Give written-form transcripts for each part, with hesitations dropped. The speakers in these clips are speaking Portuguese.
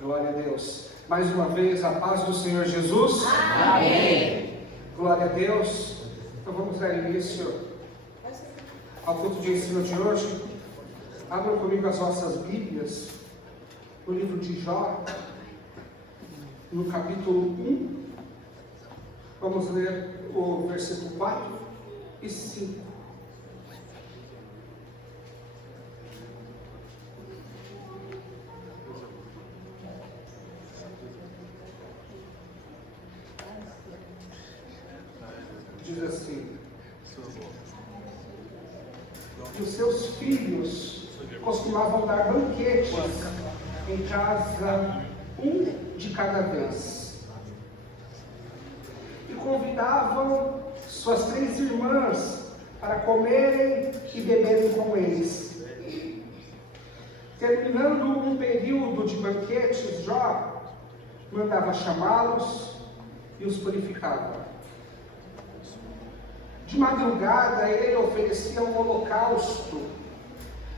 Glória a Deus. Mais uma vez, a paz do Senhor Jesus. Amém. Glória a Deus. Então vamos dar início ao culto de ensino de hoje. Abram comigo as vossas Bíblias, no livro de Jó, no capítulo 1. Vamos ler o versículo 4 e 5. Diz assim: os seus filhos costumavam dar banquetes em casa, um de cada vez, e convidavam suas 3 irmãs para comerem e beberem com eles. Terminando um período de banquetes, Jó mandava chamá-los e os purificava. De madrugada, ele oferecia um holocausto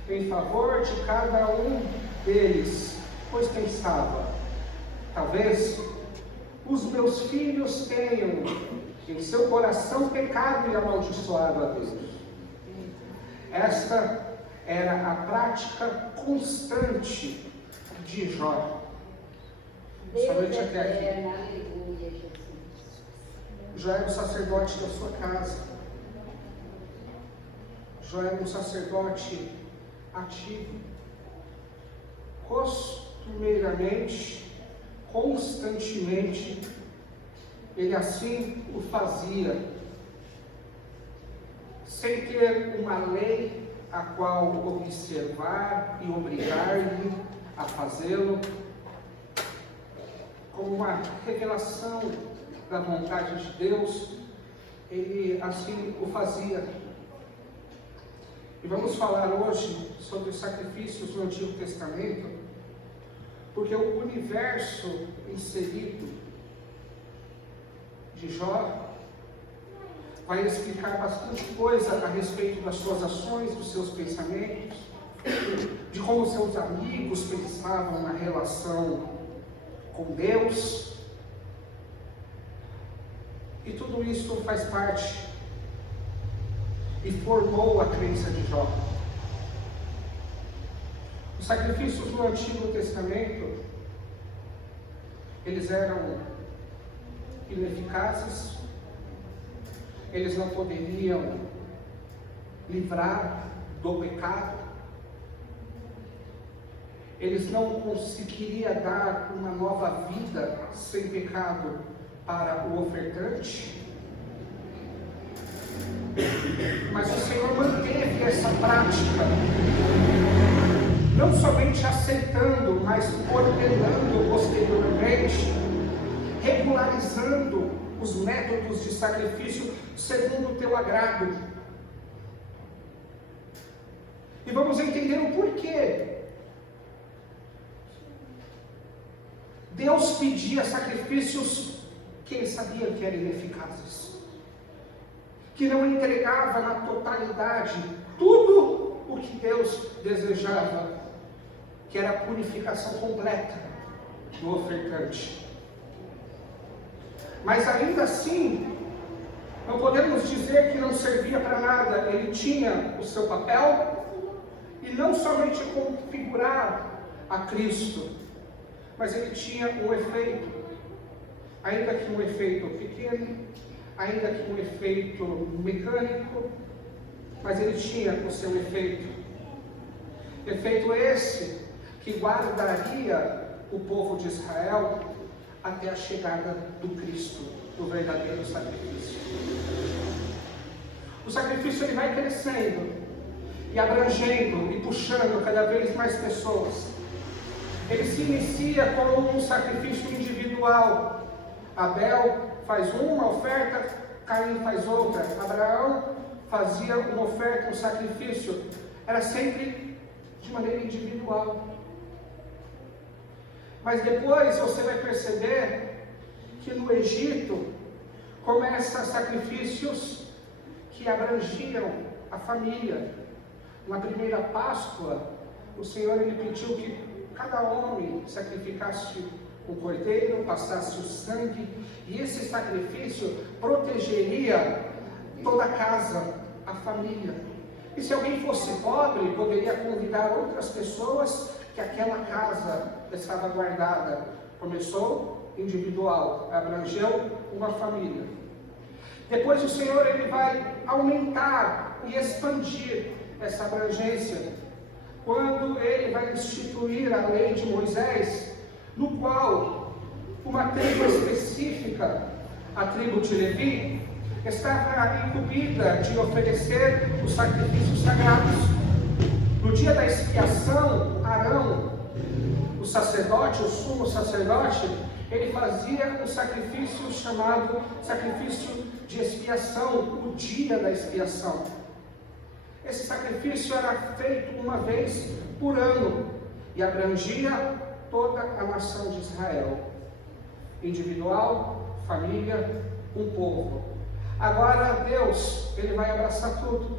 em favor de cada um deles, pois pensava: talvez os meus filhos tenham em seu coração pecado e amaldiçoado a Deus. Esta era a prática constante de Jó. Somente até aqui. Jó era o sacerdote da sua casa. Jó era um sacerdote ativo. Costumeiramente, constantemente, ele assim o fazia, sem ter uma lei a qual observar e obrigar-lhe a fazê-lo, como uma revelação da vontade de Deus, ele assim o fazia. E vamos falar hoje sobre os sacrifícios no Antigo Testamento, porque o universo inserido de Jó vai explicar bastante coisa a respeito das suas ações, dos seus pensamentos, de como seus amigos pensavam na relação com Deus. E tudo isso faz parte e formou a crença de Jó. Os sacrifícios no Antigo Testamento, eles eram ineficazes, eles não poderiam livrar do pecado, eles não conseguiriam dar uma nova vida sem pecado para o ofertante. Mas o Senhor manteve essa prática, não somente aceitando, mas ordenando posteriormente, regularizando os métodos de sacrifício segundo o teu agrado. E vamos entender o porquê Deus pedia sacrifícios que ele sabia que eram ineficazes, que não entregava na totalidade tudo o que Deus desejava, que era a purificação completa do ofertante. Mas ainda assim, não podemos dizer que não servia para nada. Ele tinha o seu papel, e não somente configurar a Cristo, mas ele tinha um efeito, ainda que um efeito pequeno, ainda que um efeito mecânico, mas ele tinha o seu efeito. Efeito esse que guardaria o povo de Israel até a chegada do Cristo, do verdadeiro sacrifício. O sacrifício ele vai crescendo e abrangendo e puxando cada vez mais pessoas. Ele se inicia com um sacrifício individual. Abel faz uma oferta, Caim faz outra. Abraão fazia uma oferta, um sacrifício. Era sempre de maneira individual. Mas depois você vai perceber que no Egito começam sacrifícios que abrangiam a família. Na primeira Páscoa, o Senhor ele pediu que cada homem sacrificasse um cordeiro, passasse o sangue, e esse sacrifício protegeria toda a casa, a família. E se alguém fosse pobre, poderia convidar outras pessoas que aquela casa estava guardada. Começou individual, abrangeu uma família. Depois o Senhor ele vai aumentar e expandir essa abrangência, quando ele vai instituir a lei de Moisés, no qual uma tribo específica, a tribo de Levi, estava incumbida de oferecer os sacrifícios sagrados. No dia da expiação, Arão, o sacerdote, o sumo sacerdote, ele fazia um sacrifício chamado sacrifício de expiação, o dia da expiação. Esse sacrifício era feito uma vez por ano e abrangia toda a nação de Israel, individual, família, um povo. Agora Deus, ele vai abraçar tudo,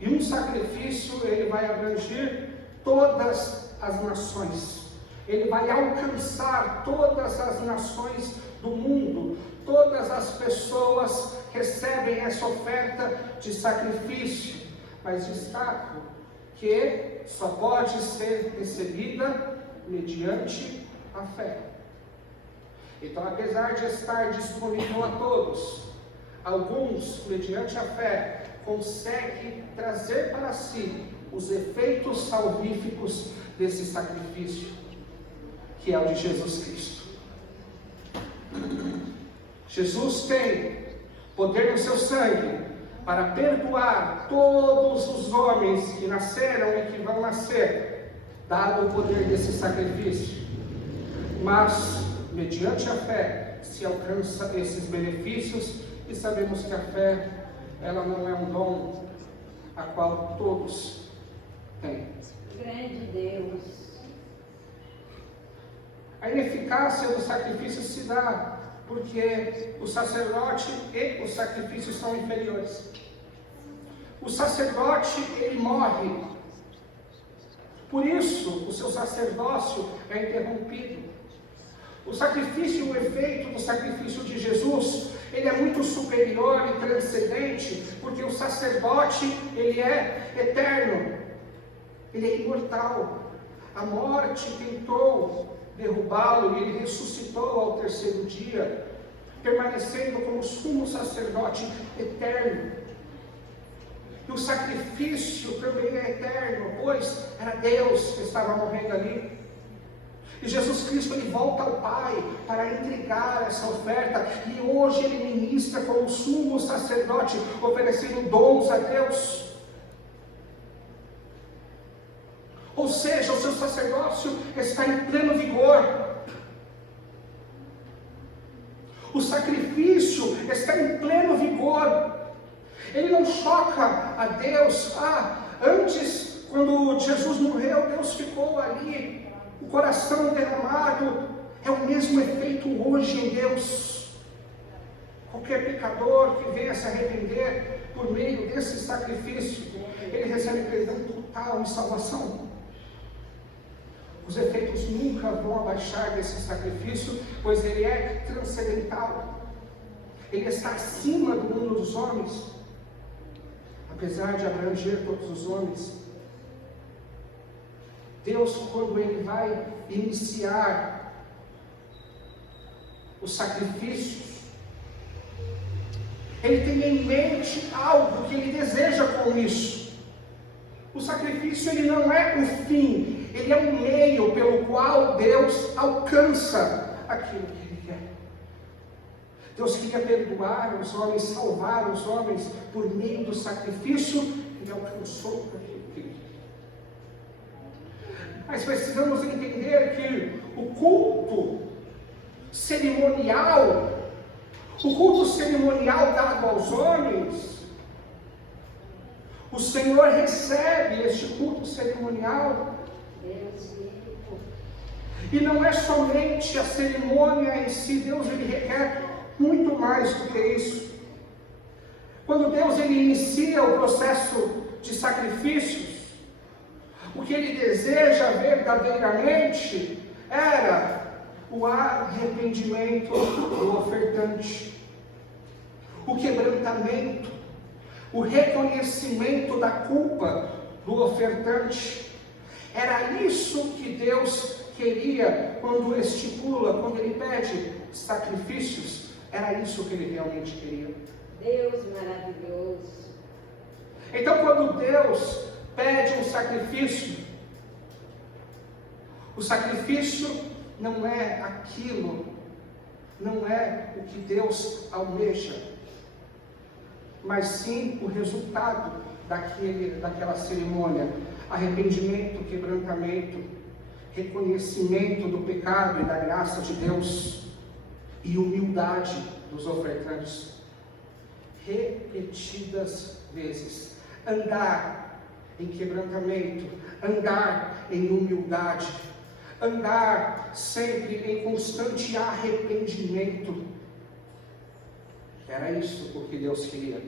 e um sacrifício ele vai abranger todas as nações, ele vai alcançar todas as nações do mundo. Todas as pessoas recebem essa oferta de sacrifício, mas destaco que só pode ser recebida mediante a fé. Então, apesar de estar disponível a todos, alguns, mediante a fé, conseguem trazer para si os efeitos salvíficos desse sacrifício, que é o de Jesus Cristo. Jesus tem poder no seu sangue para perdoar todos os homens que nasceram e que vão nascer, dado o poder desse sacrifício. Mas, mediante a fé, se alcança esses benefícios, e sabemos que a fé, ela não é um dom a qual todos têm. Grande Deus. A ineficácia do sacrifício se dá porque o sacerdote e os sacrifícios são inferiores. O sacerdote, ele morre. Por isso, o seu sacerdócio é interrompido. O sacrifício, o efeito do sacrifício de Jesus, ele é muito superior e transcendente, porque o sacerdote, ele é eterno, ele é imortal. A morte tentou derrubá-lo e ele ressuscitou ao terceiro dia, permanecendo como sumo sacerdote eterno. E o sacrifício também é eterno, pois era Deus que estava morrendo ali. E Jesus Cristo, ele volta ao Pai para entregar essa oferta, e hoje ele ministra como sumo sacerdote, oferecendo dons a Deus. Ou seja, o seu sacerdócio está em pleno vigor. O sacrifício está em pleno vigor. Ele não choca a Deus. Antes, quando Jesus morreu, Deus ficou ali, o coração derramado. É o mesmo efeito hoje em Deus. Qualquer pecador que venha se arrepender por meio desse sacrifício, ele recebe perdão total e salvação. Os efeitos nunca vão abaixar desse sacrifício, pois ele é transcendental. Ele está acima do mundo dos homens, apesar de abranger todos os homens. Deus, quando ele vai iniciar os sacrifícios, ele tem em mente algo que ele deseja com isso. O sacrifício, ele não é o fim, ele é um meio pelo qual Deus alcança aquilo que ele quer. Deus queria perdoar os homens, salvar os homens por meio do sacrifício, ele alcançou aquilo que ele quer. Mas precisamos entender que o culto cerimonial dado aos homens, o Senhor recebe este culto cerimonial. E não é somente a cerimônia em si. Deus, ele requer muito mais do que isso. Quando Deus, ele inicia o processo de sacrifícios, O que ele deseja verdadeiramente era o arrependimento do ofertante, o quebrantamento, o reconhecimento da culpa do ofertante. Era isso que Deus queria quando estipula, quando ele pede sacrifícios. Era isso que ele realmente queria. Deus maravilhoso. Então, quando Deus pede um sacrifício, o sacrifício não é aquilo, não é o que Deus almeja, mas sim o resultado daquela cerimônia: arrependimento, quebrantamento, reconhecimento do pecado e da graça de Deus e humildade dos ofertantes. Repetidas vezes, andar em quebrantamento, andar em humildade, andar sempre em constante arrependimento. Era isso o que Deus queria.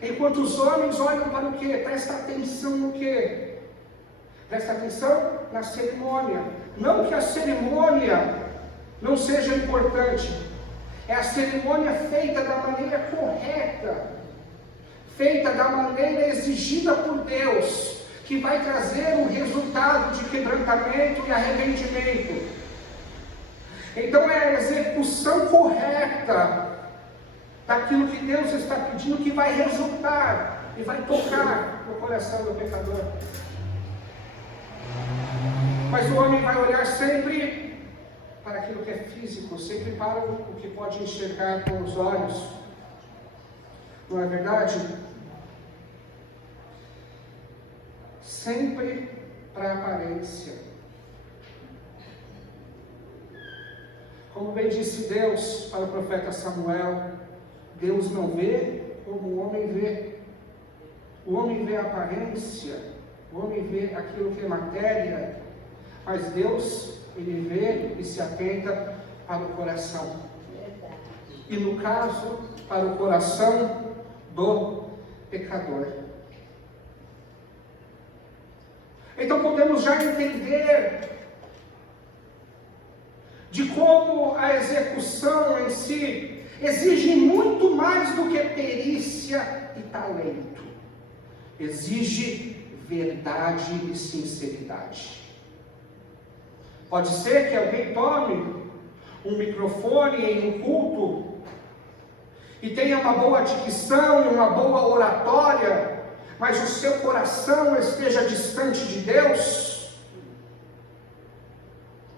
Enquanto os homens olham para o quê? Presta atenção no quê? Presta atenção na cerimônia. Não que a cerimônia não seja importante. É a cerimônia feita da maneira correta, feita da maneira exigida por Deus, que vai trazer um resultado de quebrantamento e arrependimento. Então é a execução correta daquilo que Deus está pedindo que vai resultar e vai tocar no coração do pecador. Mas o homem vai olhar sempre para aquilo que é físico, sempre para o que pode enxergar com os olhos. Não é verdade? Sempre para a aparência. Como bem disse Deus para o profeta Samuel, Deus não vê como o homem vê. O homem vê a aparência, o homem vê aquilo que é matéria, mas Deus, Ele vê e se atenta para o coração. E no caso, para o coração do pecador. Então podemos já entender de como a execução em si exige muito mais do que perícia e talento. Exige verdade e sinceridade. Pode ser que alguém tome um microfone em um culto e tenha uma boa dicção e uma boa oratória, mas o seu coração esteja distante de Deus.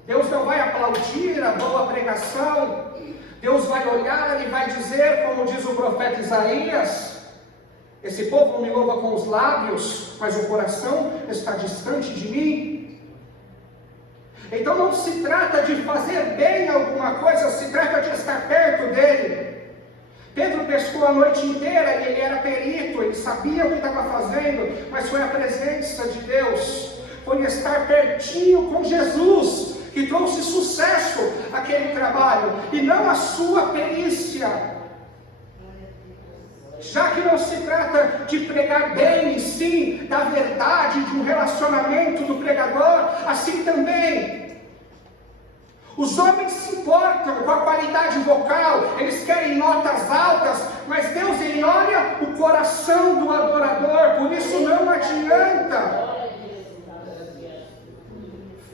Deus não vai aplaudir a boa pregação. Deus vai olhar e vai dizer, como diz o profeta Isaías: esse povo me louva com os lábios, mas o coração está distante de mim. Então não se trata de fazer bem alguma coisa, se trata de estar perto dele. Pedro pescou a noite inteira e ele era perito, ele sabia o que estava fazendo, mas foi a presença de Deus, foi estar pertinho com Jesus que trouxe sucesso àquele trabalho, e não a sua perícia. Já que não se trata de pregar bem, e sim da verdade, de um relacionamento do pregador, assim também os homens se importam com a qualidade vocal, eles querem notas altas, mas Deus, Ele olha o coração do adorador, por isso não adianta.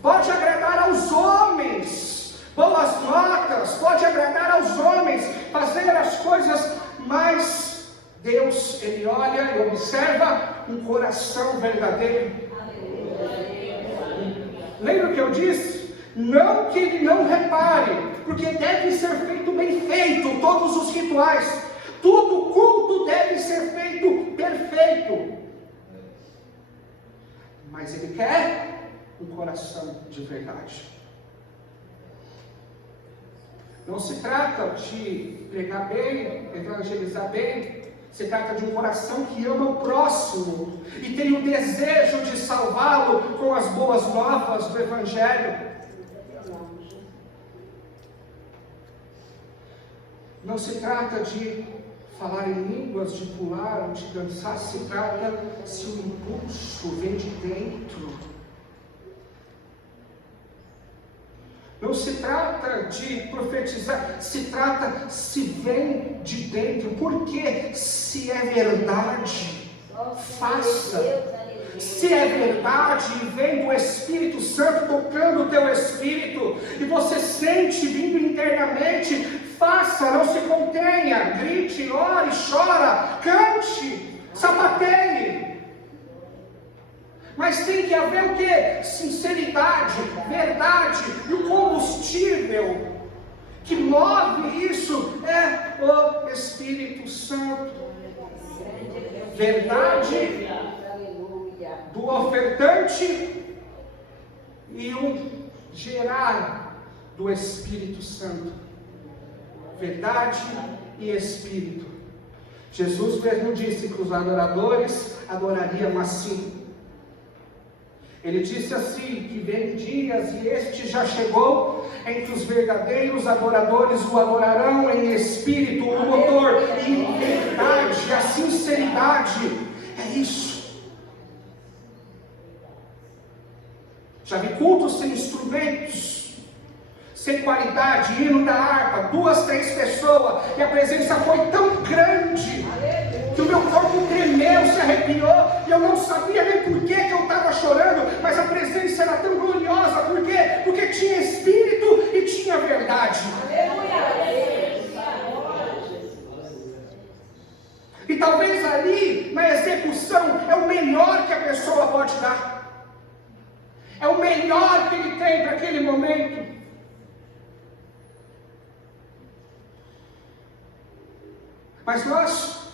Pode agradar aos homens, boas notas, pode agradar aos homens, fazer as coisas, mas Deus, Ele olha e observa um coração verdadeiro. Lembra o que eu disse? Não que ele não repare, porque deve ser feito bem feito, todos os rituais, todo culto deve ser feito perfeito. Mas ele quer um coração de verdade. Não se trata de pregar bem, evangelizar bem, se trata de um coração que ama o próximo e tem o desejo de salvá-lo com as boas novas do Evangelho. Não se trata de Falar em línguas, de pular, de dançar, se trata se o impulso vem de dentro. Não se trata de profetizar, se trata se vem de dentro. Porque se é verdade, faça. Se é verdade e vem do Espírito Santo tocando o teu espírito, e você sente vindo internamente, faça, não se contenha, grite, ore, chora, cante, sapateie. Mas tem que haver o quê? Sinceridade, verdade, e o combustível que move isso é o Espírito Santo. Verdade do ofertante e o gerar do Espírito Santo. Verdade e Espírito. Jesus mesmo disse que os adoradores adorariam assim. Ele disse assim, que vem dias, e este já chegou, em que os verdadeiros adoradores o adorarão em espírito, o motor, em verdade, a sinceridade. É isso. Já vi cultos sem instrumentos, sem qualidade, hino da harpa, 2, 3 pessoas, e a presença foi tão grande, que o meu corpo tremeu, se arrepiou, e eu não sabia nem por que eu estava chorando, mas a presença era tão gloriosa. Por quê? Porque tinha espírito e tinha verdade. E talvez ali, na execução, é o melhor que a pessoa pode dar. É o melhor que ele tem para aquele momento. Mas nós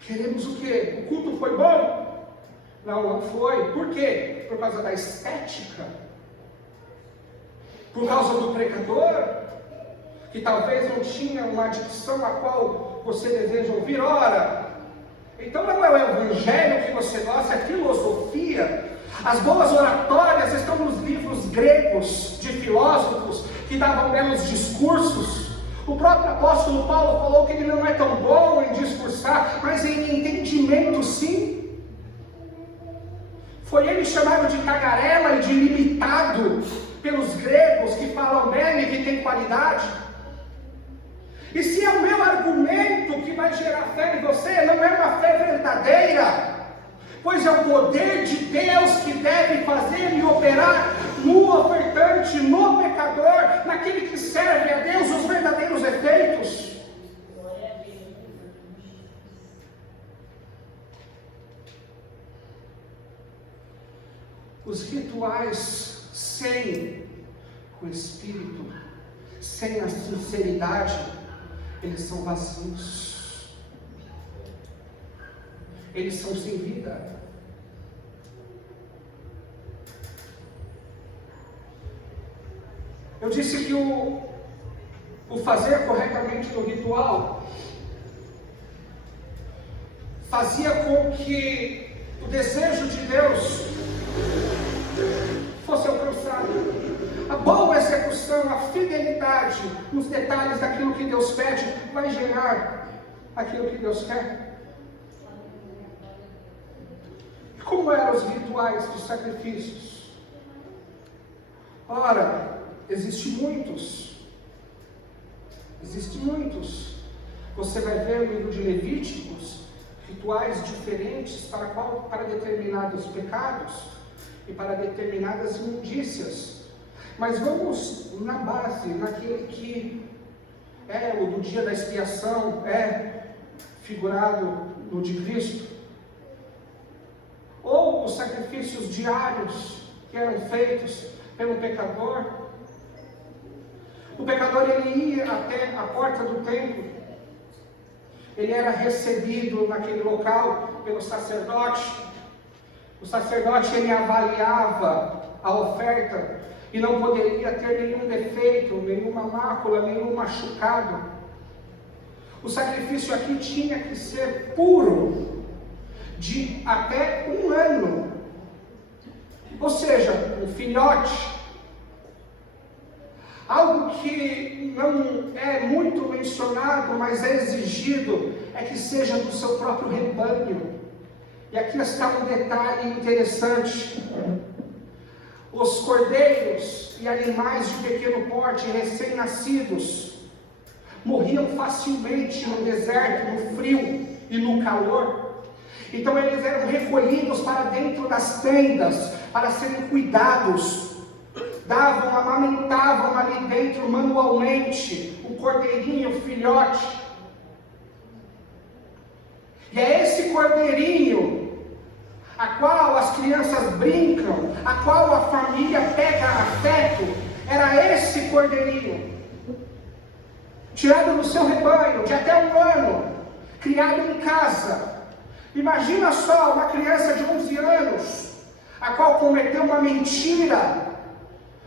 queremos o quê? O culto foi bom? Não foi. Por quê? Por causa da estética? Por causa do pregador? Que talvez não tinha uma dicção a qual você deseja ouvir? Ora, então não é o evangelho que você gosta, é filosofia. As boas oratórias estão nos livros gregos de filósofos que davam belos discursos. O próprio apóstolo Paulo falou que ele não é tão bom em discursar, mas em entendimento sim. Foi ele chamado de tagarela e de limitado pelos gregos que falam bem e que tem qualidade. E se é o meu argumento que vai gerar fé em você, não é uma fé verdadeira, pois é o poder de Deus que deve fazer e operar no ofertante, no pecador, naquele que serve a Deus, os verdadeiros efeitos. Os rituais sem o Espírito, sem a sinceridade, eles são vazios. Eles são sem vida. Eu disse que o fazer corretamente no ritual fazia com que o desejo de Deus fosse alcançado. A boa execução, a fidelidade nos detalhes daquilo que Deus pede vai gerar aquilo que Deus quer. Como eram os rituais dos sacrifícios? Ora, existem muitos. Você vai ver no livro de Levíticos rituais diferentes para determinados pecados e para determinadas imundícias. Mas vamos na base, naquele que é o do dia da expiação, é figurado no de Cristo. Ou os sacrifícios diários que eram feitos pelo pecador. O pecador ele ia até a porta do templo, ele era recebido naquele local pelo sacerdote. O sacerdote ele avaliava a oferta e não poderia ter nenhum defeito, nenhuma mácula, nenhum machucado. O sacrifício aqui tinha que ser puro, de até 1 ano, ou seja, um filhote. Algo que não é muito mencionado, mas é exigido, é que seja do seu próprio rebanho. E aqui está um detalhe interessante. Os cordeiros e animais de pequeno porte, recém-nascidos, morriam facilmente no deserto, no frio e no calor. Então eles eram recolhidos para dentro das tendas, para serem cuidados. Amamentavam ali dentro manualmente o cordeirinho, o filhote. E é esse cordeirinho a qual as crianças brincam, a qual a família pega afeto, era esse cordeirinho, tirado do seu rebanho, de até 1 ano, criado em casa. Imagina só uma criança de 11 anos, a qual cometeu uma mentira,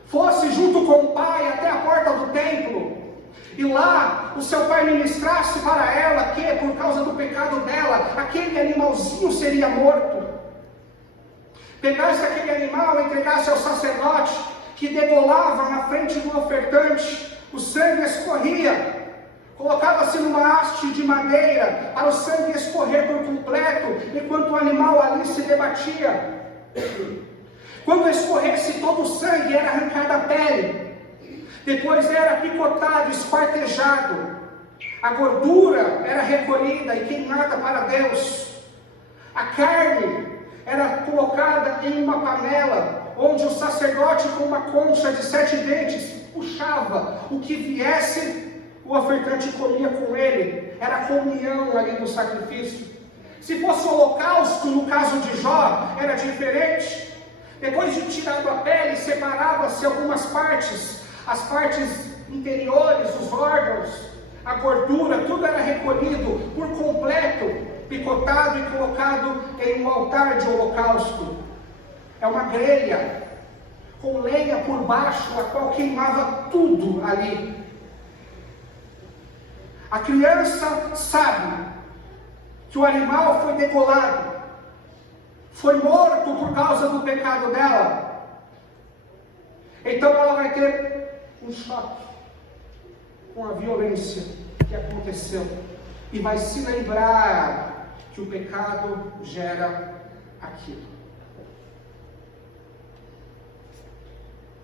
fosse junto com o pai até a porta do templo, e lá o seu pai ministrasse para ela que, por causa do pecado dela, aquele animalzinho seria morto. Pegasse aquele animal e entregasse ao sacerdote, que degolava na frente do ofertante, o sangue escorria, colocava-se numa haste de madeira, para o sangue escorrer por completo, enquanto o animal ali se debatia. Quando escorresse todo o sangue, era arrancada a pele, depois era picotado, esquartejado, a gordura era recolhida e queimada para Deus, a carne era colocada em uma panela, onde o sacerdote, com uma concha de 7 dentes, puxava o que viesse, o ofertante comia com ele. Era a comunhão ali do sacrifício. Se fosse holocausto, no caso de Jó, era diferente. Depois de tirado a pele, separava-se algumas partes, as partes interiores, os órgãos, a gordura, tudo era recolhido por completo, picotado e colocado em um altar de holocausto. É uma grelha com lenha por baixo, a qual queimava tudo ali. A criança sabe que o animal foi degolado, foi morto por causa do pecado dela. Então ela vai ter um choque com a violência que aconteceu e vai se lembrar que o pecado gera aquilo.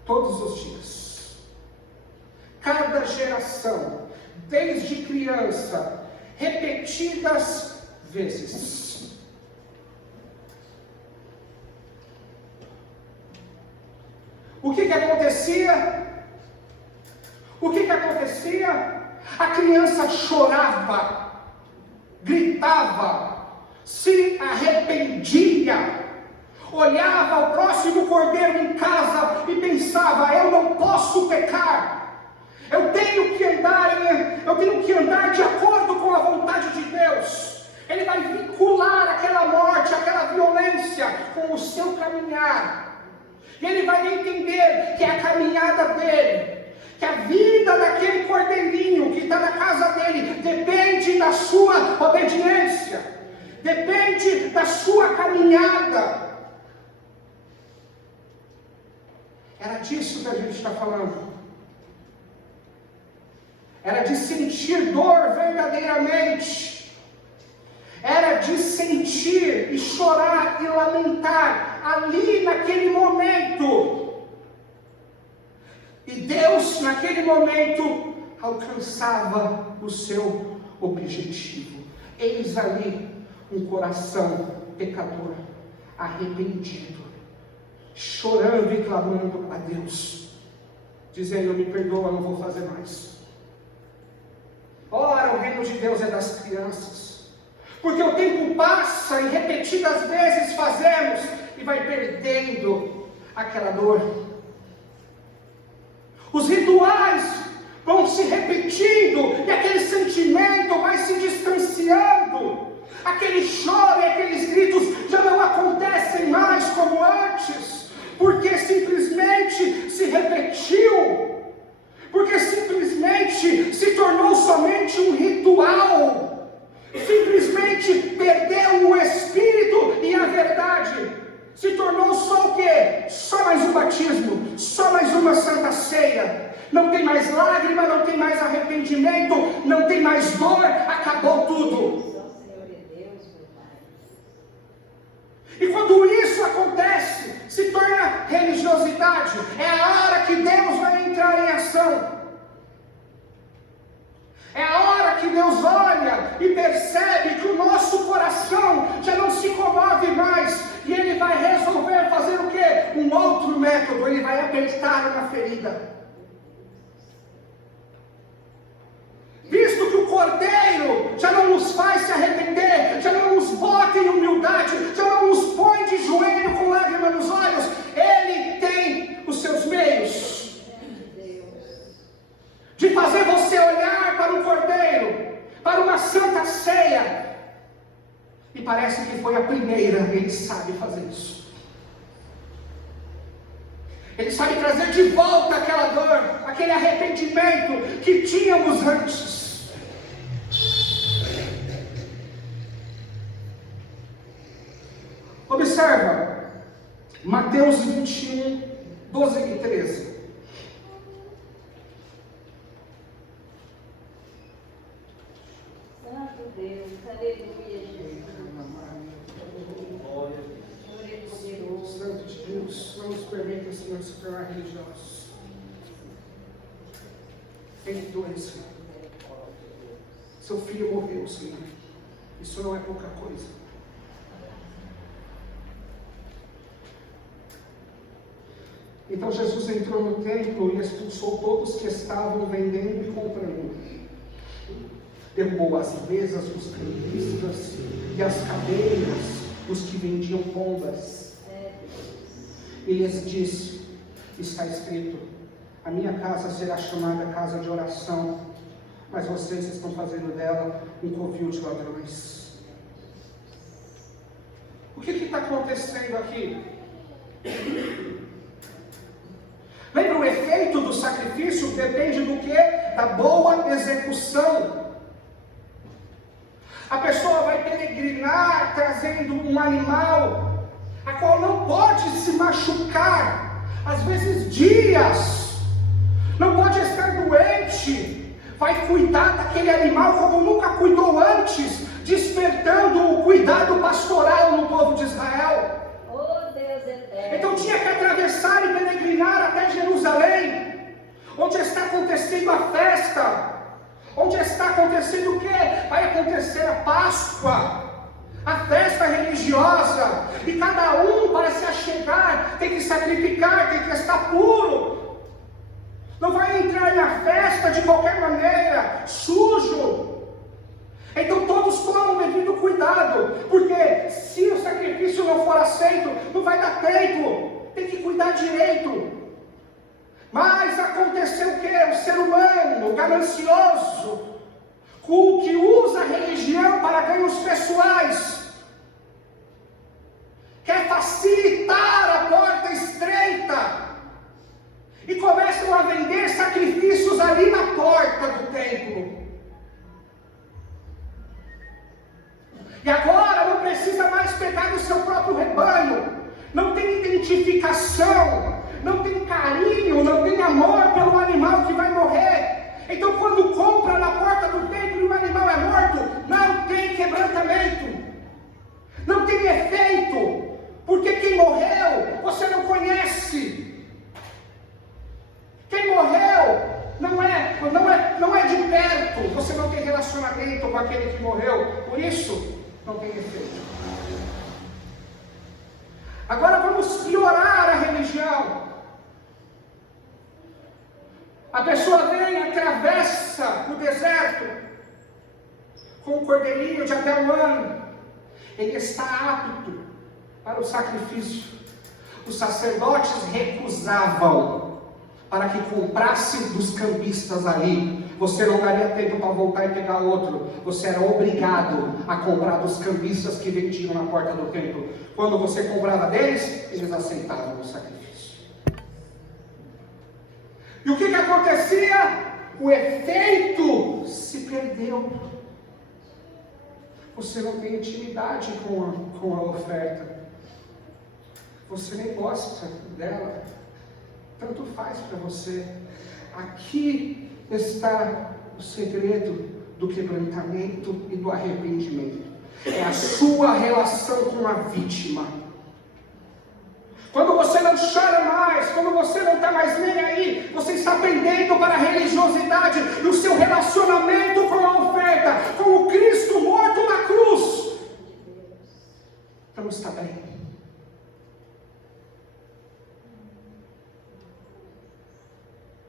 Todos os dias, cada geração, desde criança, repetidas vezes. O que acontecia? O que acontecia? A criança chorava, gritava, se arrependia, olhava o próximo cordeiro em casa e pensava: eu não posso pecar, eu tenho que andar de acordo com a vontade de Deus. Ele vai vincular aquela morte, aquela violência com o seu caminhar. E ele vai entender que a caminhada dele, que a vida daquele cordeirinho que está na casa dele, depende da sua obediência, depende da sua caminhada. Era disso que a gente está falando. Era de sentir dor verdadeiramente. Era de sentir e chorar e lamentar ali naquele momento. E Deus naquele momento alcançava o seu objetivo. Eis ali um coração pecador, arrependido, chorando e clamando a Deus, dizendo: me perdoa, não vou fazer mais. Ora, o reino de Deus é das crianças. Porque o tempo passa e repetidas vezes fazemos e vai perdendo aquela dor. Os rituais vão se repetindo e aquele sentimento vai se distanciando. Aquele choro e aqueles gritos já não acontecem mais como antes, porque simplesmente se repetiu, porque simplesmente se tornou somente um ritual. Simplesmente perdeu o Espírito e a verdade. Se tornou só o quê? Só mais um batismo, só mais uma santa ceia. Não tem mais mais dor, acabou tudo. Só o Senhor é Deus, meu Pai. E quando isso acontece, se torna religiosidade. É a hora que Deus vai entrar em ação. É a hora que Deus olha e percebe que o nosso coração já não se comove mais. E Ele vai resolver fazer o quê? Um outro método. Ele vai apertar uma ferida. Visto que o Cordeiro já não nos faz se arrepender, já não nos bota em humildade, já não nos põe de joelho com lágrimas nos olhos, Ele tem os seus meios de fazer você olhar para um Cordeiro, para uma santa ceia, e parece que foi a primeira. Ele sabe fazer isso. Ele sabe trazer de volta aquela dor, aquele arrependimento que tínhamos antes. Observa, Mateus 21, 12 e 13. Santo Deus, aleluia, Jesus. Senhor é poderoso. Santo de Deus, não nos permita, Senhor, se tornar religiosos. Perdoe, Senhor. Seu filho morreu, Senhor. Isso não é pouca coisa. Então Jesus entrou no templo e expulsou todos que estavam vendendo e comprando. Derrubou as mesas dos cambistas e as cadeiras dos que vendiam pombas. E lhes disse: está escrito, a minha casa será chamada casa de oração, mas vocês estão fazendo dela um covil de ladrões. O que está acontecendo aqui? Lembra, o efeito do sacrifício depende do quê? Da boa execução. A pessoa vai peregrinar trazendo um animal, a qual não pode se machucar, às vezes dias, não pode estar doente, vai cuidar daquele animal como nunca cuidou antes, despertando o cuidado pastoral no povo de Israel. Oh Deus eterno. Então tinha que atravessar e peregrinar até Jerusalém, onde está acontecendo a festa. Onde está acontecendo o quê? Vai acontecer a Páscoa, a festa religiosa, e cada um, para se achegar, tem que sacrificar, tem que estar puro. Não vai entrar na festa de qualquer maneira, sujo. Então todos tomam devido cuidado, porque se o sacrifício não for aceito, não vai dar tempo, tem que cuidar direito. Mas aconteceu o que? O ser humano ganancioso, que usa a religião para ganhos pessoais, quer facilitar a porta estreita, e começam a vender sacrifícios ali na porta do templo. E agora não precisa mais pegar o seu próprio rebanho, não tem identificação, não tem carinho, não tem amor pelo animal que vai morrer. Então quando compra na porta do templo e o animal é morto, não tem quebrantamento, não tem efeito, porque quem morreu você não conhece. Quem morreu não é de perto, você não tem relacionamento com aquele que morreu, por isso não tem efeito. Agora vamos piorar a religião. A pessoa vem, atravessa o deserto com um cordeirinho de até um ano. Ele está apto para o sacrifício. Os sacerdotes recusavam para que comprasse dos cambistas ali. Você não daria tempo para voltar e pegar outro. Você era obrigado a comprar dos cambistas que vendiam na porta do templo. Quando você comprava deles, eles aceitavam o sacrifício. E o que acontecia? O efeito se perdeu. Você não tem intimidade com a oferta. Você nem gosta dela. Tanto faz para você. Aqui está o segredo do quebrantamento e do arrependimento. É a sua relação com a vítima. Quando você não chora mais, quando você não está mais nem aí, você está pendendo para a religiosidade e o seu relacionamento com a oferta, com o Cristo morto na cruz, então está bem.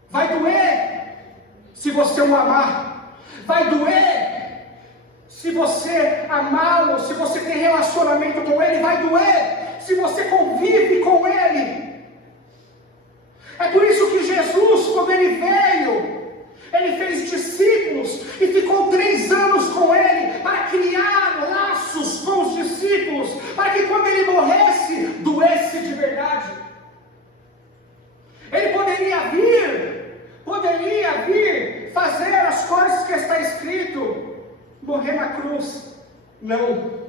Vai doer se você o amar, vai doer se você amá-lo, se você tem relacionamento com ele, vai doer se você convive com ele. É por isso que Jesus, quando ele veio, ele fez discípulos e ficou 3 anos com ele, para criar laços com os discípulos, para que quando ele morresse, doesse de verdade. Ele poderia vir fazer as coisas que está escrito, morrer na cruz. Não.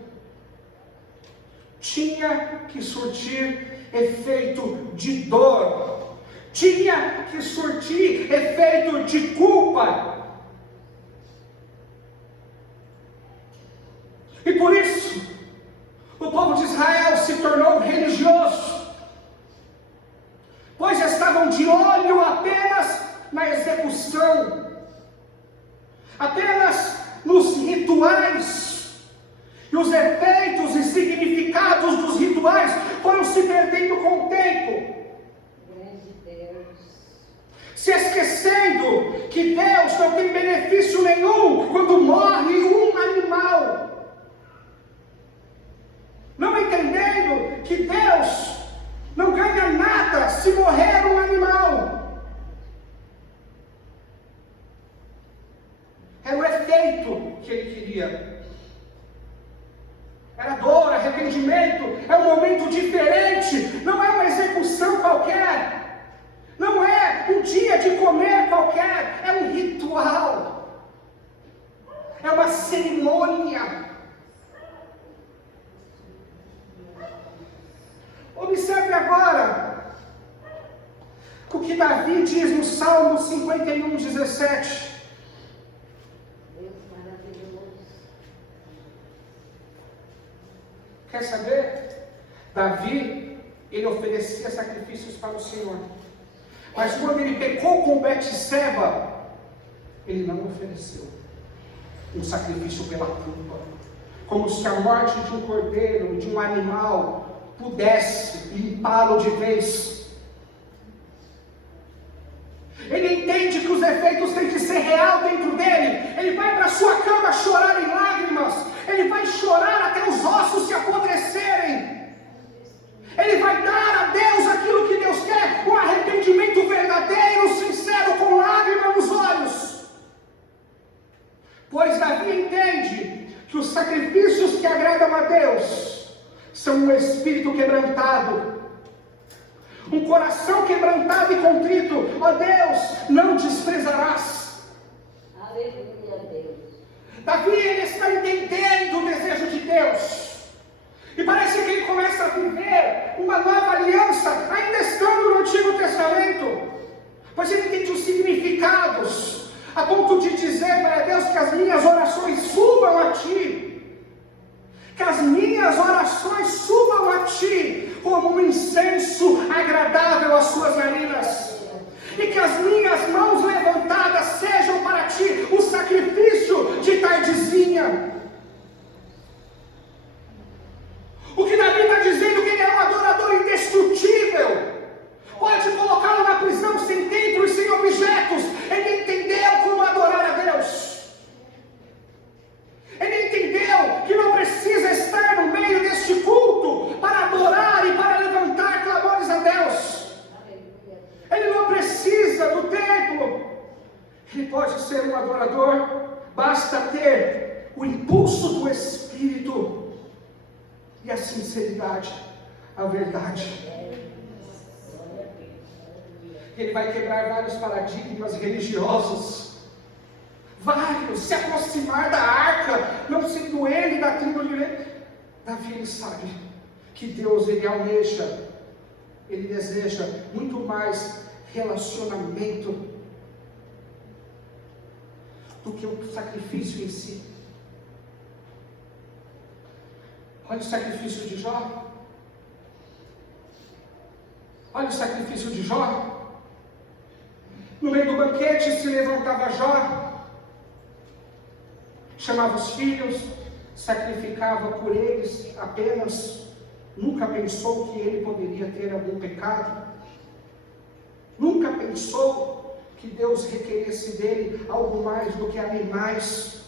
Tinha que surtir efeito de dor, tinha que surtir efeito de culpa. E por isso, o povo de Israel se tornou religioso, pois estavam de olho apenas na execução, apenas nos rituais. E os efeitos e significados dos rituais foram se perdendo com o tempo. Grande Deus. Se esquecendo que Deus não tem benefício nenhum quando morre um animal. Não entendendo que Deus não ganha nada se morrer um animal. Era o efeito que ele queria. Era dor, arrependimento, é um momento diferente, não é uma execução qualquer, não é um dia de comer qualquer, é um ritual, é uma cerimônia. Observe agora o que Davi diz no Salmo 51:17. Quer saber? Davi, ele oferecia sacrifícios para o Senhor. Mas quando ele pecou com Betseba, ele não ofereceu um sacrifício pela culpa. Como se a morte de um cordeiro, de um animal, pudesse limpá-lo de vez. Ele entende que os efeitos têm que ser real dentro dele. Ele vai para a sua cama chorar em lágrimas. Ele vai chorar até os ossos se apodrecerem. Ele vai dar a Deus aquilo que Deus quer, um arrependimento verdadeiro, sincero, com lágrimas nos olhos. Pois Davi entende que os sacrifícios que agradam a Deus são um espírito quebrantado, um coração quebrantado e contrito. Ó Deus, não desprezarás. Aleluia, Deus. Davi, ele está entendendo o desejo de Deus. E parece que ele começa a viver uma nova aliança, ainda estando no Antigo Testamento. Pois ele entende os significados, a ponto de dizer para Deus que as minhas orações subam a Ti. Que as minhas orações subam a Ti como um incenso agradável às Suas narinas. E que as minhas mãos levantadas sejam para Ti o sacrifício de tardezinha. O que Davi está dizendo, que ele é um adorador indestrutível. Pode colocá-lo na prisão sem templo e sem objetos. Ele entendeu como adorar a Deus. Ele entendeu que não precisa estar no meio deste culto para adorar e para levantar clamores a Deus. Ele não precisa do templo. Ele pode ser um adorador. Basta ter o impulso do Espírito e a sinceridade, a verdade. Ele vai quebrar vários paradigmas religiosos, vários, se aproximar da arca, não sendo ele da tribo de Levi. Davi, ele sabe que Deus, ele almeja, ele deseja muito mais relacionamento. do que o sacrifício em si. Olha o sacrifício de Jó. Olha o sacrifício de Jó. No meio do banquete se levantava Jó, chamava os filhos, sacrificava por eles apenas, nunca pensou que ele poderia ter algum pecado, nunca pensou que Deus requeresse dele algo mais do que animais.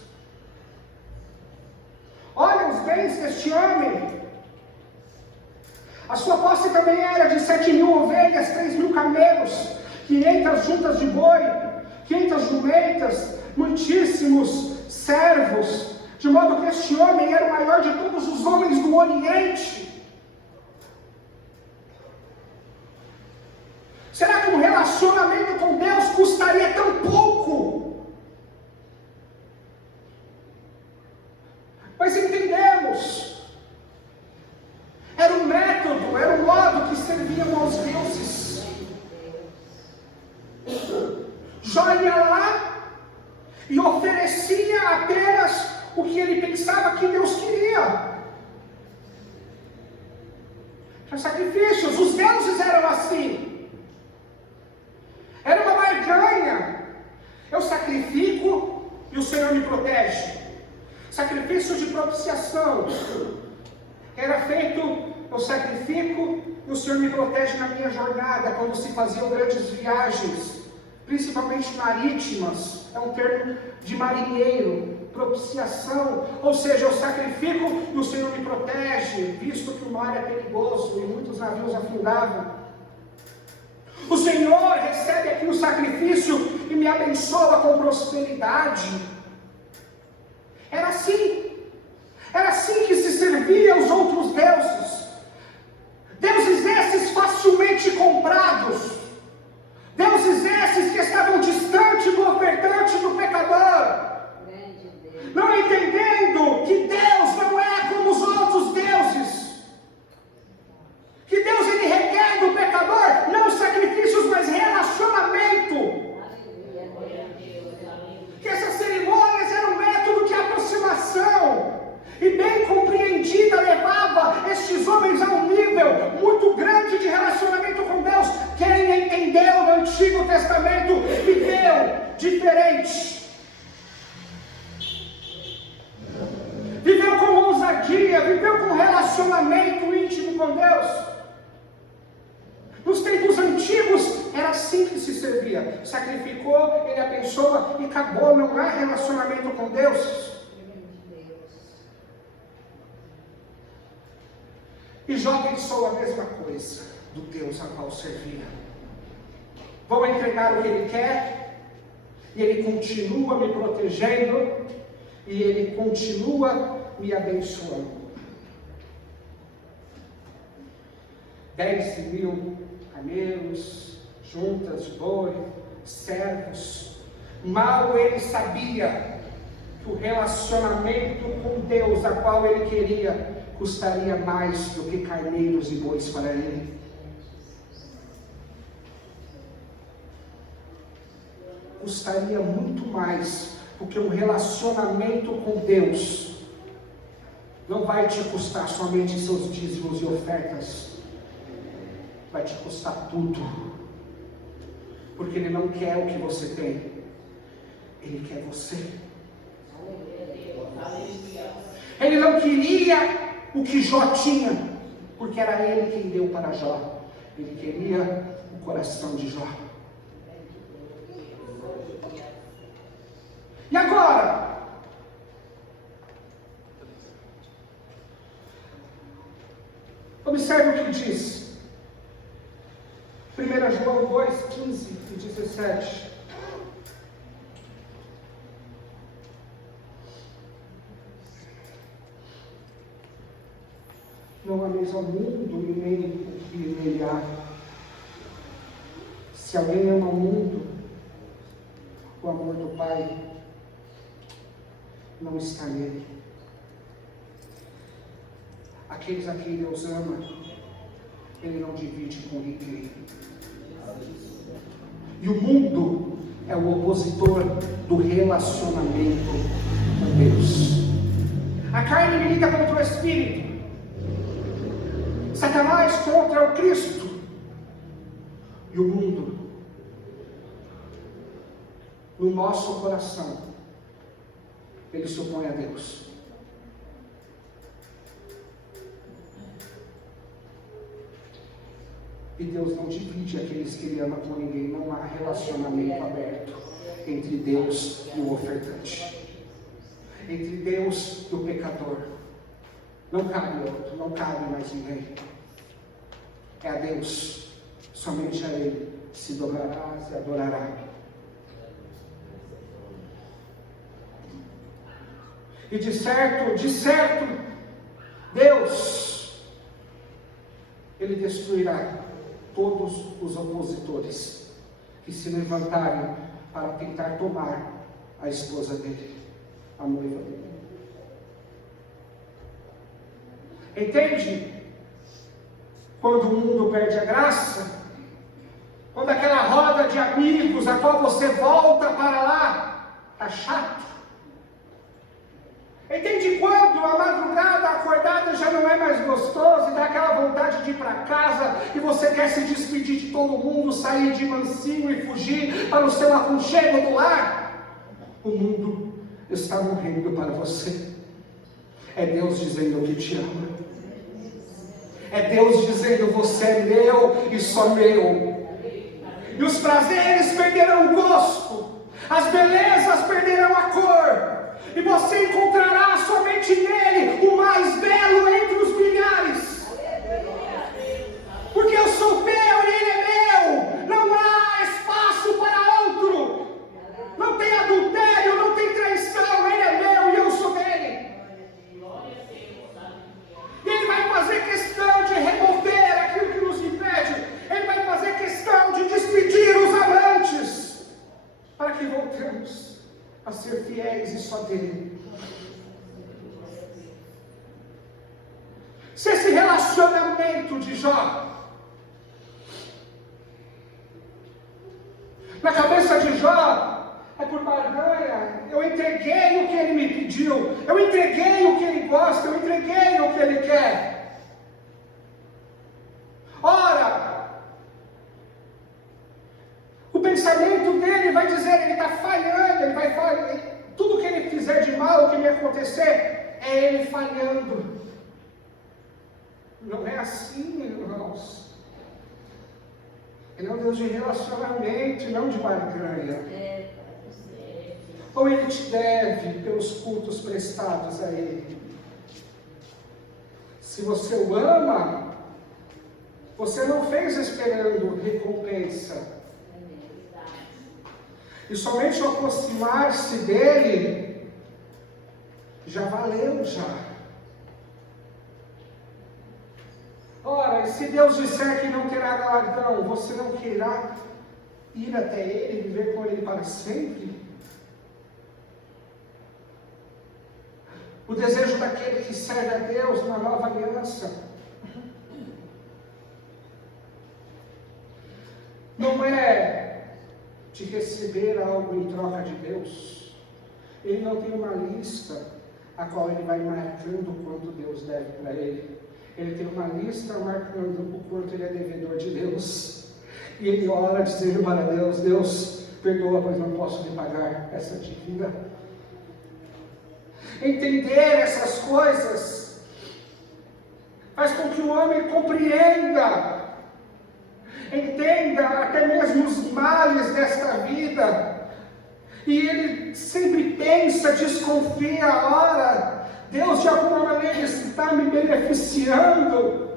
Olha os bens deste homem. A sua posse também era de 7.000 ovelhas, 3.000 camelos, 500 juntas de boi, 500 jumentas, muitíssimos servos, de modo que este homem era o maior de todos os homens do Oriente. Será que um relacionamento com Deus custaria tão pouco? Mas entendemos, era um método, era um modo que serviam aos deuses. Jó ia lá e oferecia apenas o que ele pensava que Deus queria. Para sacrifícios, os deuses eram assim. Era uma barganha. Eu sacrifico e o Senhor me protege. Sacrifício de propiciação. Era feito, eu sacrifico e o Senhor me protege na minha jornada, quando se faziam grandes viagens, principalmente marítimas. É um termo de marinheiro. Propiciação, ou seja, eu sacrifico e o Senhor me protege, visto que o mar é perigoso e muitos navios afundavam. O Senhor recebe aqui o sacrifício e me abençoa com prosperidade. Era assim que se servia aos outros deuses. Deuses esses facilmente comprados, deuses esses que estavam distante do ofertante, do pecador, não entendendo que Deus não é como os outros deuses, que Deus ele requer do pecador não sacrifícios, mas relacionamento, que essas cerimônias eram um método de aproximação, e bem compreendida levava estes homens a um nível muito grande de relacionamento com Deus. Quem entendeu no Antigo Testamento viveu diferente. Viveu com ousadia, viveu com relacionamento íntimo com Deus. Nos tempos antigos era assim que se servia. Sacrificou, ele abençoa e acabou. Não há relacionamento com Deus. E Jó pensou a mesma coisa do Deus a qual servia. Vou entregar o que ele quer, e ele continua me protegendo, e ele continua me abençoando. 10.000 camelos, juntas de boi, servos. Mal ele sabia que o relacionamento com Deus, a qual ele queria, custaria mais do que carneiros e bois para ele. Custaria muito mais, porque um relacionamento com Deus não vai te custar somente seus dízimos e ofertas, vai te custar tudo, porque Ele não quer o que você tem, Ele quer você. Ele não queria o que Jó tinha, porque era Ele quem deu para Jó. Ele queria o coração de Jó. E agora? Observe o que diz. 1 João 2, 15 e 17. Não ameis ao mundo e nem o que nele há. Se alguém ama o mundo, o amor do Pai não está nele. Aqueles a quem Deus ama, Ele não divide com ninguém. E o mundo é o opositor do relacionamento com Deus. A carne milita contra o Espírito, Satanás contra o Cristo, e o mundo, no nosso coração, ele se opõe a Deus. E Deus não divide aqueles que Ele ama com ninguém. Não há relacionamento aberto entre Deus e o ofertante, entre Deus e o pecador. Não cabe outro, não cabe mais ninguém. É a Deus, somente a Ele se dobrará, se adorará. E de certo, Deus, Ele destruirá todos os opositores que se levantarem para tentar tomar a esposa dele, a noiva dele. Entende? Quando o mundo perde a graça, quando aquela roda de amigos a qual você volta para lá está chato. Entende quando a madrugada acordada já não é mais gostoso e dá aquela vontade de ir para casa e você quer se despedir de todo mundo, sair de mansinho e fugir para o seu aconchego do lar? O mundo está morrendo para você. É Deus dizendo que te ama. É Deus dizendo: você é meu e só meu. E os prazeres perderão o gosto, as belezas perderão a cor. E você encontrará somente nele o mais belo entre os milhares. Porque eu sou teu e ele é meu. Não há espaço para outro. Não tem adultério, não tem traição. Ele é meu e eu sou dele. E ele vai fazer questão de remover aquilo que nos impede. Ele vai fazer questão de despedir os amantes, para que voltemos a ser fiéis e só dele. Se esse relacionamento de Jó, na cabeça de Jó, é por barganha, eu entreguei o que ele me pediu, eu entreguei o que ele gosta, eu entreguei o que ele quer. Ora, o pensamento dele vai dizer: ele está falhando, ele vai falhar. Tudo que ele fizer de mal, o que me acontecer, é ele falhando. Não é assim, irmãos. Ele é um Deus de relacionamento e não de barganha. Ou ele te deve pelos cultos prestados a ele. Se você o ama, você não fez esperando recompensa. E somente o aproximar-se dele já valeu já. Ora, e se Deus disser que não terá galardão, você não querá ir até ele e viver com ele para sempre? O desejo daquele que serve a Deus na nova aliança não é de receber algo em troca de Deus. Ele não tem uma lista a qual ele vai marcando o quanto Deus deve para ele. Ele tem uma lista marcando o quanto ele é devedor de Deus. E ele ora dizendo para Deus: Deus, perdoa, pois não posso lhe pagar essa dívida. Entender essas coisas faz com que o homem compreenda, entenda até mesmo os males desta vida, e ele sempre pensa, desconfia: ora, Deus de alguma maneira está me beneficiando.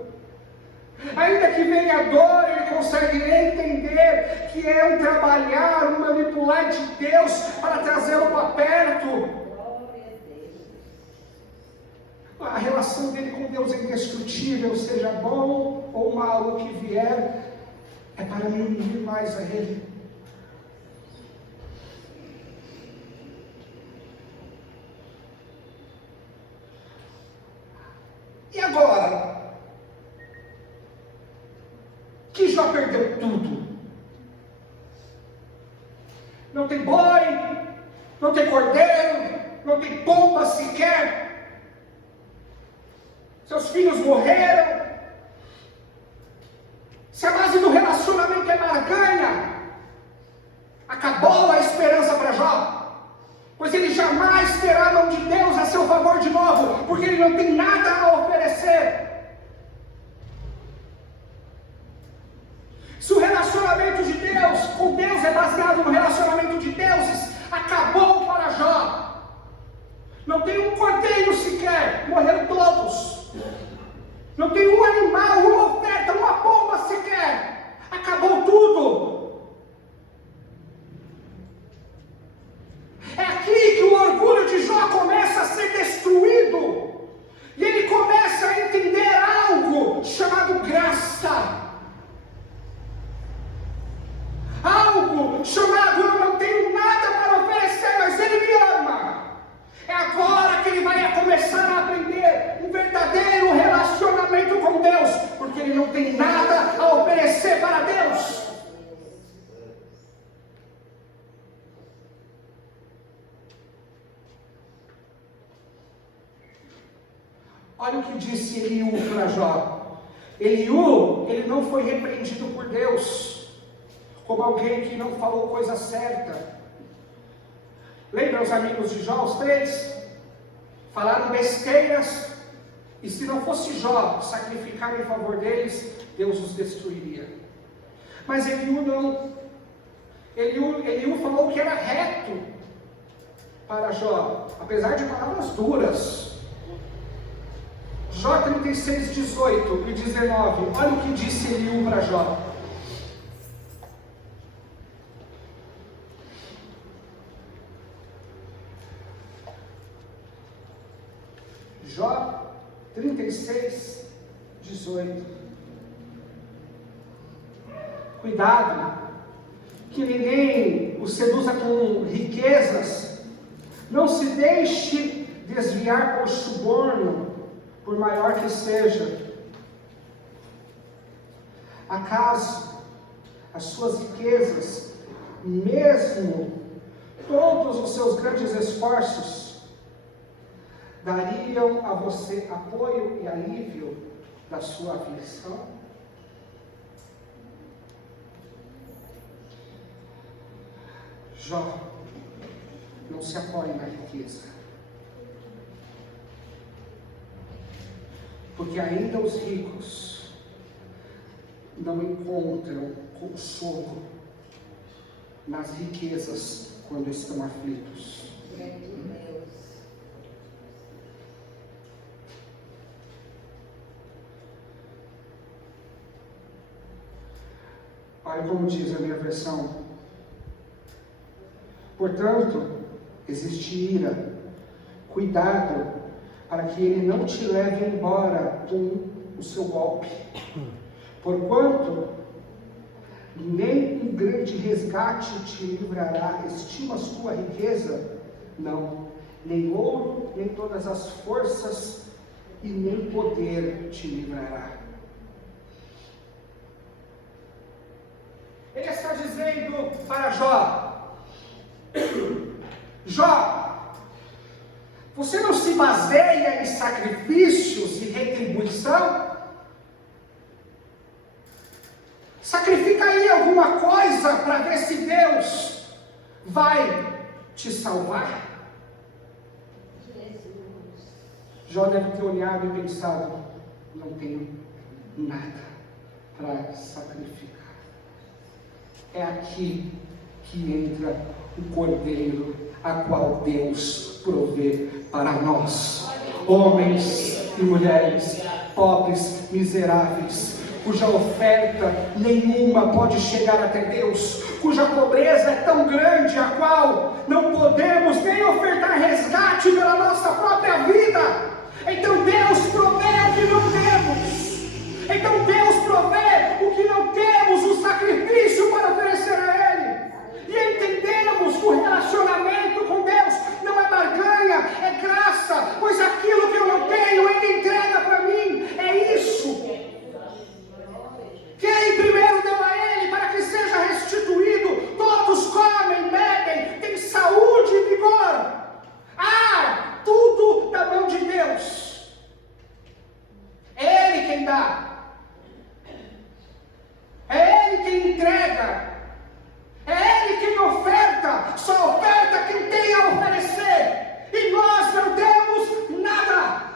Ainda que venha a dor, ele consegue entender que é um trabalhar, um manipular de Deus para trazê-lo para perto. A relação dele com Deus é indiscutível, seja bom ou mal o que vier, é para me unir mais a Ele. E agora, que Jó perdeu tudo, não não tem boi, não tem cordeiro, não tem pomba sequer. Seus filhos morreram. Se a base do relacionamento é barganha, acabou a esperança para Jó, pois ele jamais terá a mão de Deus a seu favor de novo, porque ele não tem nada a oferecer. Se o relacionamento de Deus com Deus é baseado no relacionamento de deuses, acabou para Jó. Não tem um cordeiro sequer, morreram todos. Não tem um animal, uma oferta, uma pomba sequer. Acabou tudo. É aqui que o orgulho de Jó começa a ser destruído. E ele começa a entender algo chamado graça. Algo chamado eu não tenho nada para oferecer, mas ele me ama. É agora que ele vai começar a aprender um verdadeiro relacionamento com Deus, porque ele não tem nada a oferecer para Deus. Olha o que disse Eliú para Jó. Eliú, ele não foi repreendido por Deus como alguém que não falou coisa certa. Lembra os amigos de Jó, os três? Falaram besteiras, e se não fosse Jó sacrificar em favor deles, Deus os destruiria. Mas Eliú não. Eliú falou que era reto para Jó, apesar de palavras duras. Jó 36, 18 e 19, olha o que disse Eliú para Jó. Jó 36, 18. Cuidado, que ninguém o seduza com riquezas, não se deixe desviar por suborno, por maior que seja. Acaso as suas riquezas, mesmo todos os seus grandes esforços, dariam a você apoio e alívio da sua aflição? Jó, não se apoie na riqueza, porque ainda os ricos não encontram consolo nas riquezas quando estão aflitos. Olha como diz a minha versão. Portanto, existe ira, cuidado, para que ele não te leve embora com o seu golpe. Porquanto, nem um grande resgate te livrará. Estimas tua riqueza? Não. Nem ouro, nem todas as forças, e nem poder te livrará. Ele está dizendo para Jó: Jó, você não se baseia em sacrifícios e retribuição? Sacrifica aí alguma coisa para ver se Deus vai te salvar. Jó deve ter olhado e pensado: não tenho nada para sacrificar. É aqui que entra o cordeiro, a qual Deus provê para nós, homens e mulheres, pobres, miseráveis, cuja oferta nenhuma pode chegar até Deus, cuja pobreza é tão grande, a qual não podemos nem ofertar resgate pela nossa própria vida. Então Deus provê o que não temos. Então Deus provê o que não temos, o sacrifício para oferecer a Ele. E entendemos que o relacionamento com Deus não é barganha, é graça, pois aquilo que eu não tenho, Ele entrega para mim. É isso. Quem primeiro deu a Ele para que seja restituído? Todos comem, bebem, dá. É Ele quem entrega. É Ele quem oferta. Só oferta quem tem a oferecer. E nós não temos nada.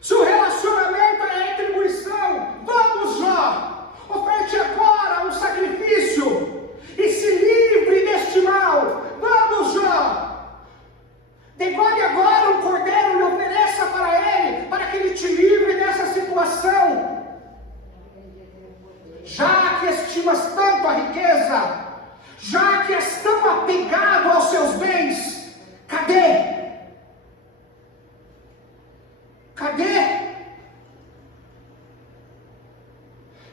Se o relacionamento é retribuição, vamos Jó, oferte agora um sacrifício e se livre deste mal. Vamos Jó, degole agora um cordeiro e ofereça para ele, para que ele te livre dessa situação. Já que estimas tanto a riqueza, já que és tão apegado aos seus bens, cadê? Cadê?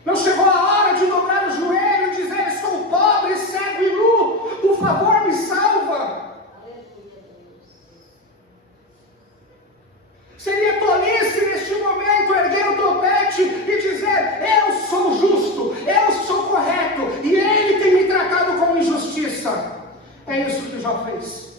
Não chegou a hora de dobrar o joelho e dizer: estou pobre, cego e nu, por favor me salva. Seria tolice neste momento erguer o topete e dizer: eu sou justo, eu sou correto, e Ele tem me tratado com injustiça. É isso que Jó fez.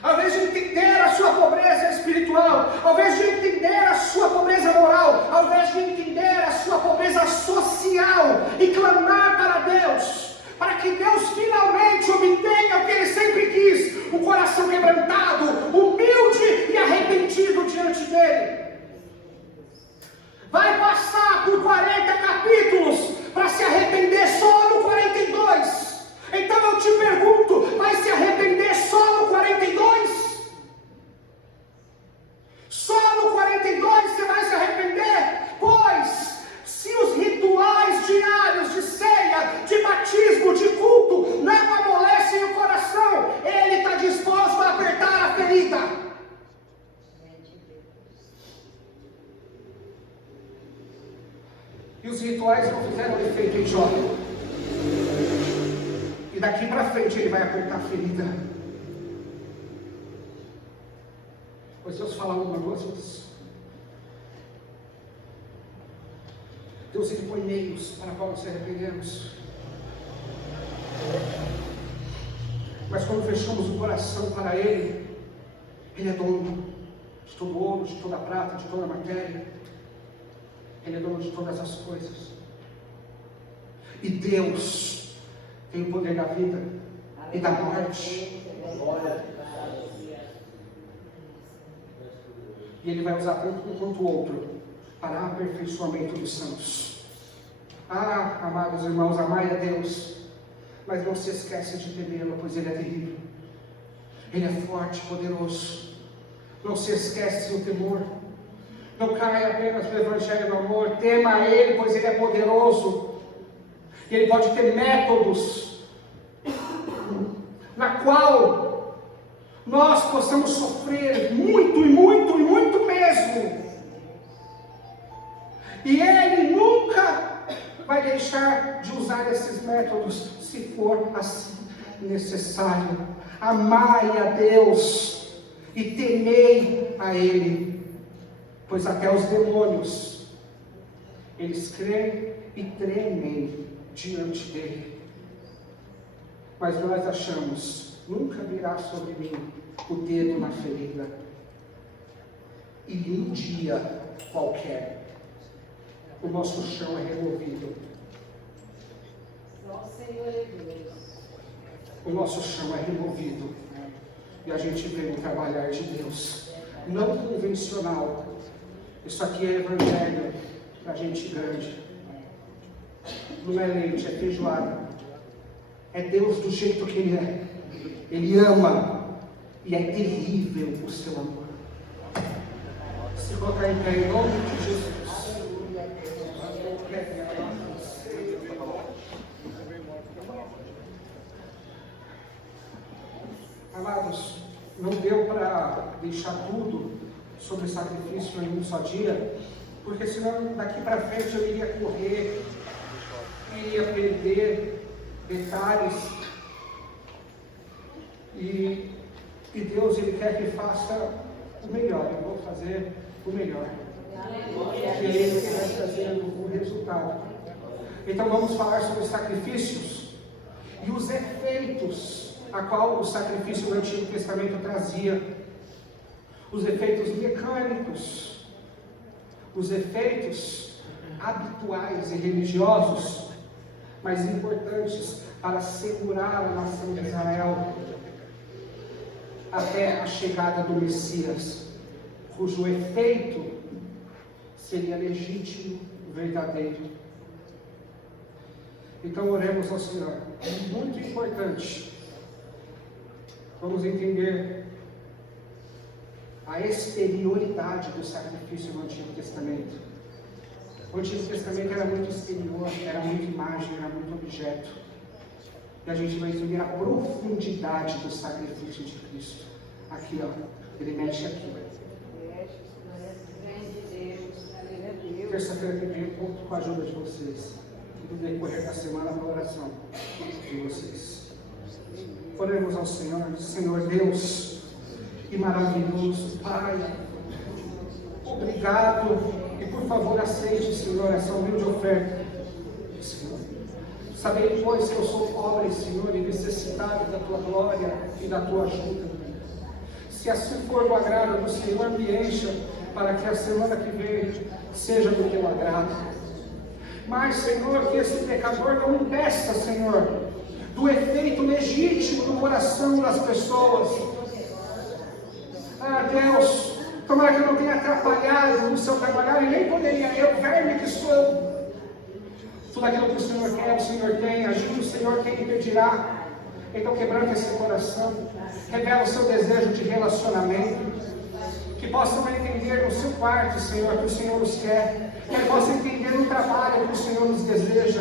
Ao invés de entender a sua pobreza espiritual, ao invés de entender a sua pobreza moral, ao invés de entender a sua pobreza social e clamar para Deus, para que Deus finalmente obtenha o que Ele sempre quis, um coração quebrantado, humilde e arrependido diante dEle. Vai passar por 40 capítulos para se arrepender só no 42. Então eu te pergunto, vai se arrepender só no 42? Só no 42 você vai se arrepender? Pois, se os rituais diários de ceia, de batismo, de culto, não amolecem o coração, Ele está disposto a apertar a ferida. E os rituais não fizeram efeito em Jó. E daqui para frente Ele vai apertar a ferida. Pois Deus fala uma, duas vezes. Deus Ele põe meios para qual nos arrependemos. Mas quando fechamos o coração para Ele, Ele é dono de todo ouro, de toda prata, de toda matéria. Ele é dono de todas as coisas. E Deus tem o poder da vida e da morte. E Ele vai usar tanto um quanto o outro para aperfeiçoamento dos santos. Ah, amados irmãos, amai a Deus, mas não se esqueça de temê-lo, pois Ele é terrível. Ele é forte, poderoso. Não se esquece do temor. Não caia apenas no evangelho do amor. Tema a Ele, pois Ele é poderoso. E Ele pode ter métodos na qual nós possamos sofrer muito e muito e muito mesmo. E Ele nunca vai deixar de usar esses métodos, se for assim necessário. Amai a Deus e temei a Ele, pois até os demônios, eles creem e tremem diante dEle. Mas nós achamos: nunca virá sobre mim o dedo na ferida. E um dia qualquer, o nosso chão é removido. Só o Senhor é Deus. O nosso chão é removido. E a gente vê um trabalhar de Deus. Não convencional. Isso aqui é evangelho para gente grande. Não é leite, é feijoada. É Deus do jeito que Ele é. Ele ama. E é terrível o seu amor. Se colocar em pé em nome de Jesus. Amados, não deu para deixar tudo sobre sacrifício em um só dia, porque senão daqui para frente eu iria correr, iria perder detalhes, e Deus Ele quer que faça o melhor. Eu vou fazer o melhor, que é Ele que vai trazer o resultado. Então vamos falar sobre sacrifícios e os efeitos a qual o sacrifício do Antigo Testamento trazia, os efeitos mecânicos, os efeitos habituais e religiosos, mas importantes para segurar a nação de Israel até a chegada do Messias, cujo efeito seria legítimo, verdadeiro. Então oremos ao Senhor. É muito importante. Vamos entender a exterioridade do sacrifício no Antigo Testamento. O Antigo Testamento era muito exterior, era muito imagem, era muito objeto. E a gente vai entender a profundidade do sacrifício de Cristo. Aqui, ó, ele mexe aqui. Terça-feira que vem eu conto com a ajuda de vocês. No decorrer da semana para a oração de vocês. Oremos ao Senhor, Senhor Deus e maravilhoso Pai. Obrigado e por favor aceite, Senhor, essa humilde oferta. Senhor, sabei, pois, que eu sou pobre, Senhor, e necessitado da Tua glória e da Tua ajuda. Se assim for do agrado do Senhor, me encha para que a semana que vem seja do Teu agrado. Mas, Senhor, que esse pecador não impeça, Senhor, do efeito legítimo no coração das pessoas. Ah, Deus, tomara que eu não tenha atrapalhado no seu trabalhar, e nem poderia eu, verme que sou. Tudo aquilo que o Senhor quer, o Senhor tem, agindo o Senhor, quem impedirá? Então quebranta esse coração, revela o seu desejo de relacionamento, que possam entender no seu quarto, Senhor, que o Senhor nos quer, que ele possa entender no trabalho que o Senhor nos deseja,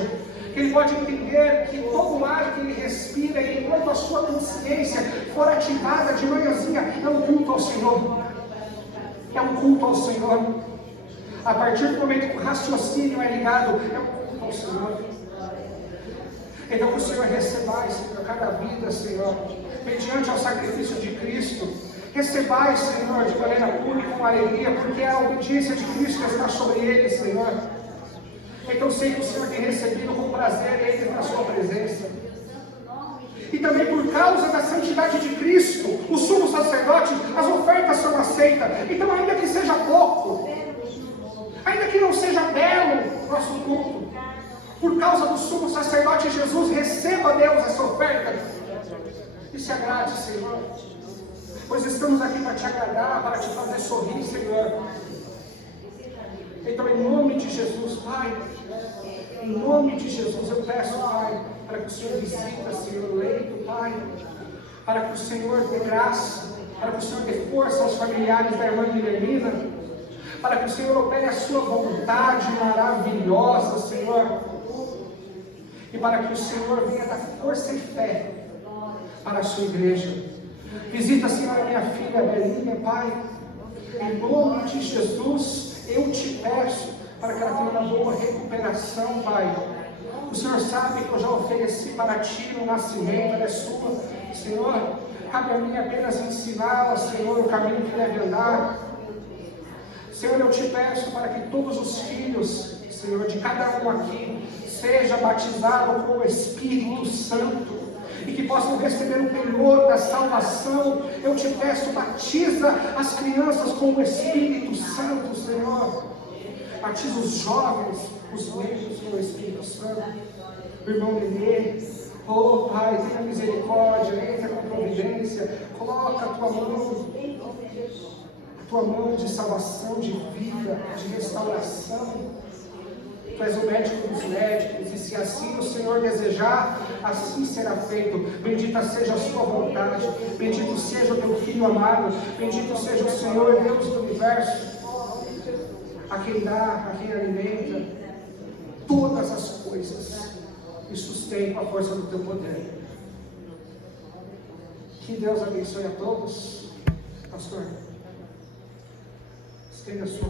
que ele pode entender que todo o ar que ele respira, e enquanto a sua consciência for ativada de manhãzinha, é um culto ao Senhor. É um culto ao Senhor. A partir do momento que o raciocínio é ligado, é um culto ao Senhor. Então que o Senhor receba, Senhor, cada vida, Senhor, mediante ao sacrifício de Cristo. Recebais, Senhor, de maneira pura e com alegria, porque a obediência de Cristo está sobre ele, Senhor. Então sei que o Senhor tem recebido com prazer eles na sua presença. E também por causa da santidade de Cristo, o sumo sacerdote, as ofertas são aceitas. Então ainda que seja pouco, ainda que não seja belo nosso culto, por causa do sumo sacerdote Jesus, receba, Deus, essa oferta. E se agrade, Senhor, pois estamos aqui para te agradar, para te fazer sorrir, Senhor. Então, em nome de Jesus, Pai, em nome de Jesus, eu peço, Pai, para que o Senhor visita, Senhor, o leito, Pai, para que o Senhor dê graça, para que o Senhor dê força aos familiares da irmã Guilhermina, para que o Senhor opere a sua vontade maravilhosa, Senhor, e para que o Senhor venha dar força e fé para a sua igreja. Visita, Senhor, a minha filha Belinha, Pai, em nome de Jesus, eu te peço para que ela tenha uma boa recuperação, Pai. O Senhor sabe que eu já ofereci para Ti no nascimento, ela é sua, Senhor. Cabe a mim apenas ensiná-la, Senhor, o caminho que deve andar. Senhor, eu te peço para que todos os filhos, Senhor, de cada um aqui, seja batizado com o Espírito Santo, e que possam receber o penhor da salvação. Eu te peço, batiza as crianças com o Espírito Santo, Senhor. Batiza os jovens, os negros com o Espírito Santo. O irmão Nenê, oh Pai, tenha misericórdia, entra com providência, coloca a tua mão de salvação, de vida, de restauração. Tu és o médico dos médicos, e se assim o Senhor desejar, assim será feito. Bendita seja a sua vontade, bendito seja o teu Filho amado, bendito seja o Senhor, Deus do universo, a quem dá, a quem alimenta todas as coisas e sustém com a força do teu poder. Que Deus abençoe a todos. Pastor, estenda a sua